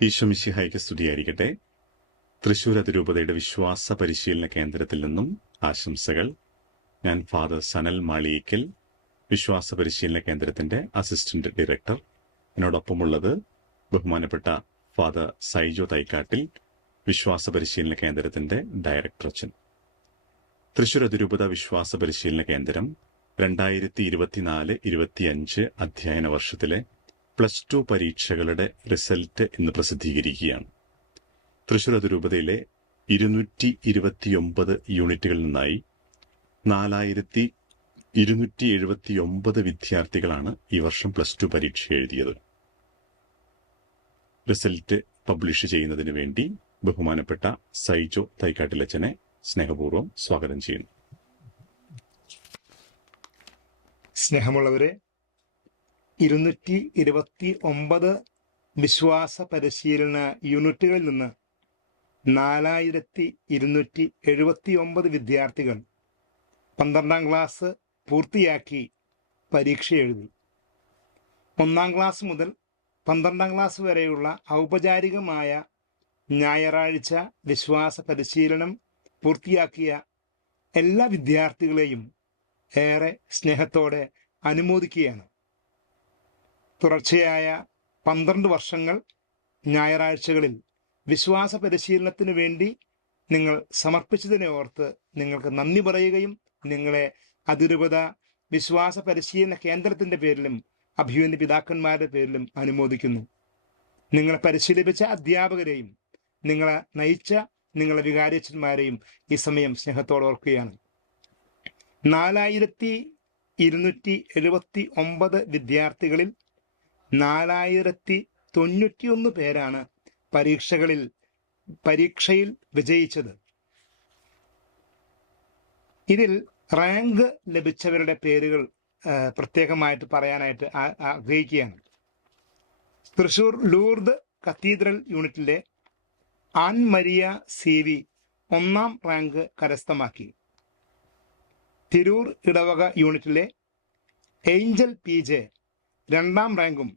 ഈശോമിശിഹായ്ക്ക് സ്തുതിയായിരിക്കട്ടെ. തൃശൂർ അതിരൂപതയുടെ വിശ്വാസ പരിശീലന കേന്ദ്രത്തിൽ നിന്നും ആശംസകൾ. ഞാൻ ഫാദർ സനൽ മാളിയേക്കൽ, വിശ്വാസ പരിശീലന കേന്ദ്രത്തിന്റെ അസിസ്റ്റന്റ് ഡയറക്ടർ. എന്നോടൊപ്പമുള്ളത് ബഹുമാനപ്പെട്ട ഫാദർ സൈജോ തൈക്കാട്ടിൽ, വിശ്വാസ പരിശീലന കേന്ദ്രത്തിന്റെ ഡയറക്ടർ അച്ഛൻ. തൃശൂർ അതിരൂപത വിശ്വാസ പരിശീലന കേന്ദ്രം 2024-25 അധ്യയന വർഷത്തിലെ +2 പരീക്ഷകളുടെ റിസൾട്ട് ഇന്ന് പ്രസിദ്ധീകരിക്കുകയാണ്. തൃശൂർ അതിരൂപതയിലെ 229 യൂണിറ്റുകളിൽ നിന്നായി 4279 വിദ്യാർത്ഥികളാണ് ഈ വർഷം +2 പരീക്ഷ എഴുതിയത്. റിസൾട്ട് പബ്ലിഷ് ചെയ്യുന്നതിന് വേണ്ടി ബഹുമാനപ്പെട്ട സൈജോ തൈക്കാട്ടിലച്ചനെ സ്നേഹപൂർവ്വം സ്വാഗതം ചെയ്യുന്നു. സ്നേഹമുള്ളവരെ, 229 വിശ്വാസ പരിശീലന യൂണിറ്റുകളിൽ നിന്ന് 4279 വിദ്യാർത്ഥികൾ 12ാം ക്ലാസ് പൂർത്തിയാക്കി പരീക്ഷ എഴുതി. 1ാം ക്ലാസ് മുതൽ 12ാം ക്ലാസ് വരെയുള്ള ഔപചാരികമായ ഞായറാഴ്ച വിശ്വാസ പരിശീലനം പൂർത്തിയാക്കിയ എല്ലാ വിദ്യാർത്ഥികളെയും ഏറെ സ്നേഹത്തോടെ അനുമോദിക്കുകയാണ്. തുടർച്ചയായ 12 വർഷങ്ങൾ ഞായറാഴ്ചകളിൽ വിശ്വാസ പരിശീലനത്തിന് വേണ്ടി നിങ്ങൾ സമർപ്പിച്ചതിനെ ഓർത്ത് നിങ്ങൾക്ക് നന്ദി പറയുകയും നിങ്ങളെ അതിരൂപത വിശ്വാസ പരിശീലന കേന്ദ്രത്തിന്റെ പേരിലും അഭിമന്യ പിതാക്കന്മാരുടെ പേരിലും അനുമോദിക്കുന്നു. നിങ്ങളെ പരിശീലിപ്പിച്ച അധ്യാപകരെയും നിങ്ങളെ നയിച്ച നിങ്ങളെ വികാരിയച്ഛന്മാരെയും ഈ സമയം സ്നേഹത്തോടെ ഓർക്കുകയാണ്. 4279 വിദ്യാർത്ഥികളിൽ 4091 പേരാണ് പരീക്ഷയിൽ വിജയിച്ചത്. ഇതിൽ റാങ്ക് ലഭിച്ചവരുടെ പേരുകൾ പ്രത്യേകമായിട്ട് പറയാനായിട്ട് ആഗ്രഹിക്കുകയാണ്. തൃശൂർ ലൂർദ് കത്തീഡ്രൽ യൂണിറ്റിലെ ആൻ മരിയ CV 1ാം റാങ്ക് കരസ്ഥമാക്കി. തിരൂർ ഇടവക യൂണിറ്റിലെ ഏഞ്ചൽ PJ 2ാം റാങ്കും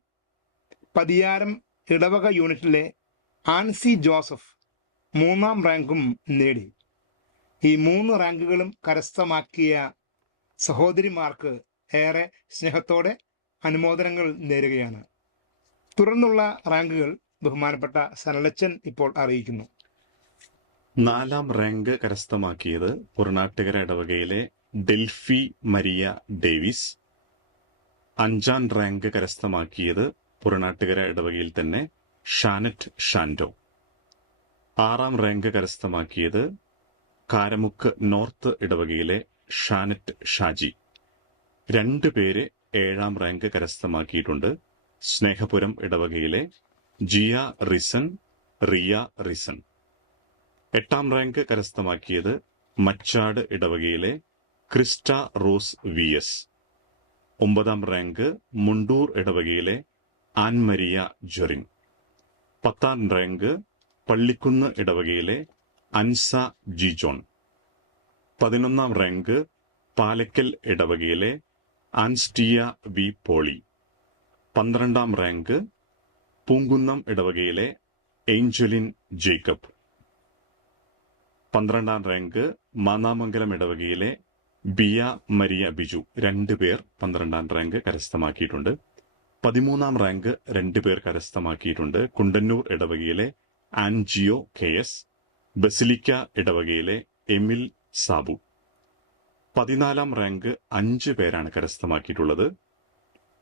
പതിയാരം ഇടവക യൂണിറ്റിലെ ആൻസി ജോസഫ് 3ാം റാങ്കും നേടി. ഈ 3 റാങ്കുകളും കരസ്ഥമാക്കിയ സഹോദരിമാർക്ക് ഏറെ സ്നേഹത്തോടെ അനുമോദനങ്ങൾ നേരുകയാണ്. തുടർന്നുള്ള റാങ്കുകൾ ബഹുമാനപ്പെട്ട സനലച്ചൻ ഇപ്പോൾ അറിയിക്കുന്നു. 4ാം റാങ്ക് കരസ്ഥമാക്കിയത് പുറനാട്ടുകര ഇടവകയിലെ ഡെൽഫി മരിയ ഡേവിസ്. 5ാം റാങ്ക് കരസ്ഥമാക്കിയത് പുറനാട്ടുകര ഇടവകയിൽ തന്നെ ഷാനറ്റ് ഷാൻഡോ. 6ാം റാങ്ക് കരസ്ഥമാക്കിയത് കാരമുക്ക് നോർത്ത് ഇടവകയിലെ ഷാനറ്റ് ഷാജി. 2 പേര് 7ാം റാങ്ക് കരസ്ഥമാക്കിയിട്ടുണ്ട്. സ്നേഹപുരം ഇടവകയിലെ ജിയ റിസൺ, റിയ റിസൺ. 8ാം റാങ്ക് കരസ്ഥമാക്കിയത് മച്ചാട് ഇടവകയിലെ ക്രിസ്റ്റ റോസ് VS. 9ാം റാങ്ക് മുണ്ടൂർ ഇടവകയിലെ ആൻമരിയ ജൊറിൻ. 10ാം റാങ്ക് പള്ളിക്കുന്ന് ഇടവകയിലെ അൻസ ജി ജോൺ. 11ാം റാങ്ക് പാലക്കൽ ഇടവകയിലെ ആൻസ്റ്റിയ വി പോളി. 12ാം റാങ്ക് പൂങ്കുന്നം ഇടവകയിലെ ഏഞ്ചലിൻ ജേക്കബ്. 12ാം റാങ്ക് മാന്നാമംഗലം ഇടവകയിലെ ബിയ മരിയ ബിജു. 2 പേർ 12ാം റാങ്ക് കരസ്ഥമാക്കിയിട്ടുണ്ട്. 13ാം റാങ്ക് 2 പേർ കരസ്ഥമാക്കിയിട്ടുണ്ട്. കുണ്ടന്നൂർ ഇടവകയിലെ ആൻജിയോ KS. ബസിലിക്ക ഇടവകയിലെ എമിൽ സാബു. 14ാം റാങ്ക് 5 പേരാണ് കരസ്ഥമാക്കിയിട്ടുള്ളത്.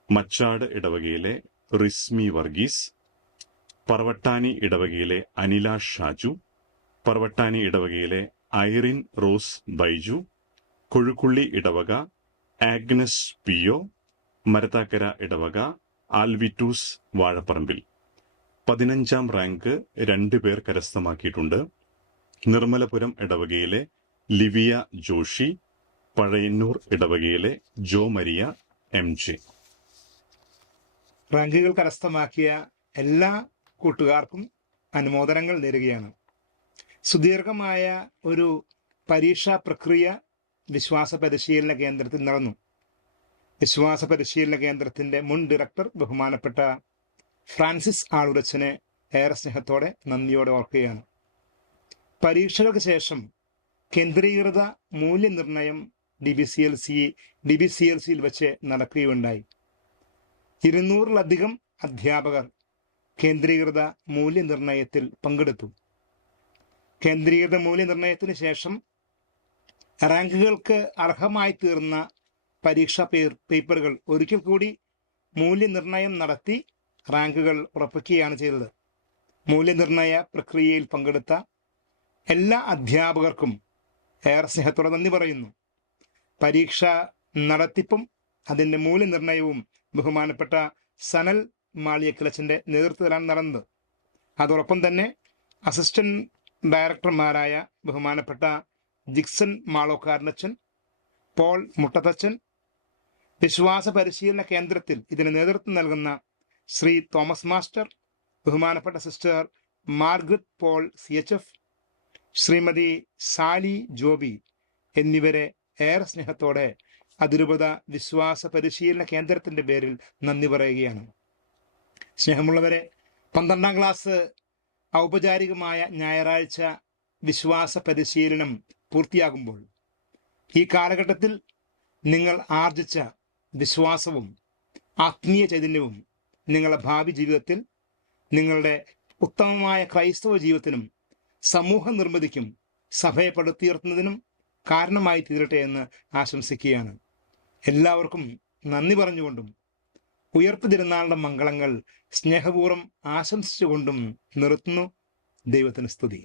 മച്ചാട് ഇടവകയിലെ റിസ്മി വർഗീസ്. പറവട്ടാനി ഇടവകയിലെ അനില ഷാജു. പറവട്ടാനി ഇടവകയിലെ ഐറിൻ റോസ് ബൈജു. കൊഴുക്കുള്ളി ഇടവക ആഗ്നസ് പിയോ. മരത്താക്കര ഇടവക ആൽവിറ്റൂസ് വാഴപ്പറമ്പിൽ. 15ാം റാങ്ക് 2 പേർ കരസ്ഥമാക്കിയിട്ടുണ്ട്. നിർമ്മലപുരം ഇടവകയിലെ ലിവിയ ജോഷി. പഴയന്നൂർ ഇടവകയിലെ ജോ മരിയ MJ. റാങ്കുകൾ കരസ്ഥമാക്കിയ എല്ലാ കൂട്ടുകാർക്കും അനുമോദനങ്ങൾ നേരുകയാണ്. സുദീർഘമായ ഒരു പരീക്ഷാ പ്രക്രിയ വിശ്വാസ പരിശീലന കേന്ദ്രത്തിൽ നടന്നു. വിശ്വാസ പരിശീലന കേന്ദ്രത്തിന്റെ മുൻ ഡയറക്ടർ ബഹുമാനപ്പെട്ട ഫ്രാൻസിസ് ആളുരച്ചനെ ഏറെ സ്നേഹത്തോടെ നന്ദിയോടെ ഓർക്കുകയാണ്. പരീക്ഷകൾക്ക് ശേഷം കേന്ദ്രീകൃത മൂല്യനിർണ്ണയം DBCLCയിൽ വെച്ച് നടക്കുകയുണ്ടായി. 200-ലധികം അധ്യാപകർ കേന്ദ്രീകൃത മൂല്യനിർണ്ണയത്തിൽ പങ്കെടുത്തു. കേന്ദ്രീകൃത മൂല്യനിർണ്ണയത്തിന് ശേഷം റാങ്കുകൾക്ക് അർഹമായി തീർന്ന പരീക്ഷാ പേപ്പറുകൾ ഒരിക്കൽ കൂടി മൂല്യനിർണ്ണയം നടത്തി റാങ്കുകൾ ഉറപ്പിക്കുകയാണ് ചെയ്തത്. മൂല്യനിർണ്ണയ പ്രക്രിയയിൽ പങ്കെടുത്ത എല്ലാ അധ്യാപകർക്കും ഏറെ സ്നേഹത്തോടെ നന്ദി പറയുന്നു. പരീക്ഷ നടത്തിപ്പും അതിൻ്റെ മൂല്യനിർണ്ണയവും ബഹുമാനപ്പെട്ട സനൽ മാളിയക്കിലച്ചൻ്റെ നേതൃത്വത്തിലാണ് നടന്നത്. അതോടൊപ്പം തന്നെ അസിസ്റ്റന്റ് ഡയറക്ടർമാരായ ബഹുമാനപ്പെട്ട ജിക്സൺ മാളോക്കാരനച്ചൻ, പോൾ മുട്ടത്തച്ഛൻ, വിശ്വാസ പരിശീലന കേന്ദ്രത്തിൽ ഇതിന് നേതൃത്വം നൽകുന്ന ശ്രീ തോമസ് മാസ്റ്റർ, ബഹുമാനപ്പെട്ട sister Margaret Paul CHF, Shrimati Sally Joby എന്നിവരെ ഏറെ സ്നേഹത്തോടെ അതിരൂപത വിശ്വാസ പരിശീലന കേന്ദ്രത്തിൻ്റെ പേരിൽ നന്ദി പറയുകയാണ്. സ്നേഹമുള്ളവരെ, 12ാം ക്ലാസ് ഔപചാരികമായ ഞായറാഴ്ച വിശ്വാസ പരിശീലനം പൂർത്തിയാകുമ്പോൾ ഈ കാലഘട്ടത്തിൽ നിങ്ങൾ ആർജിച്ച വിശ്വാസവും ആത്മീയ ചൈതന്യവും നിങ്ങളുടെ ഭാവി ജീവിതത്തിൽ, നിങ്ങളുടെ ഉത്തമമായ ക്രൈസ്തവ ജീവിതത്തിനും സമൂഹ നിർമ്മിതിക്കും സഭയെ പടുത്തുയർത്തുന്നതിനും കാരണമായി തീരട്ടെ എന്ന് ആശംസിക്കുകയാണ്. എല്ലാവർക്കും നന്ദി പറഞ്ഞുകൊണ്ടും ഉയർപ്പ് തിരുനാളിന്റെ മംഗളങ്ങൾ സ്നേഹപൂർവ്വം ആശംസിച്ചുകൊണ്ടും നിർത്തുന്നു. ദൈവത്തിന് സ്തുതി.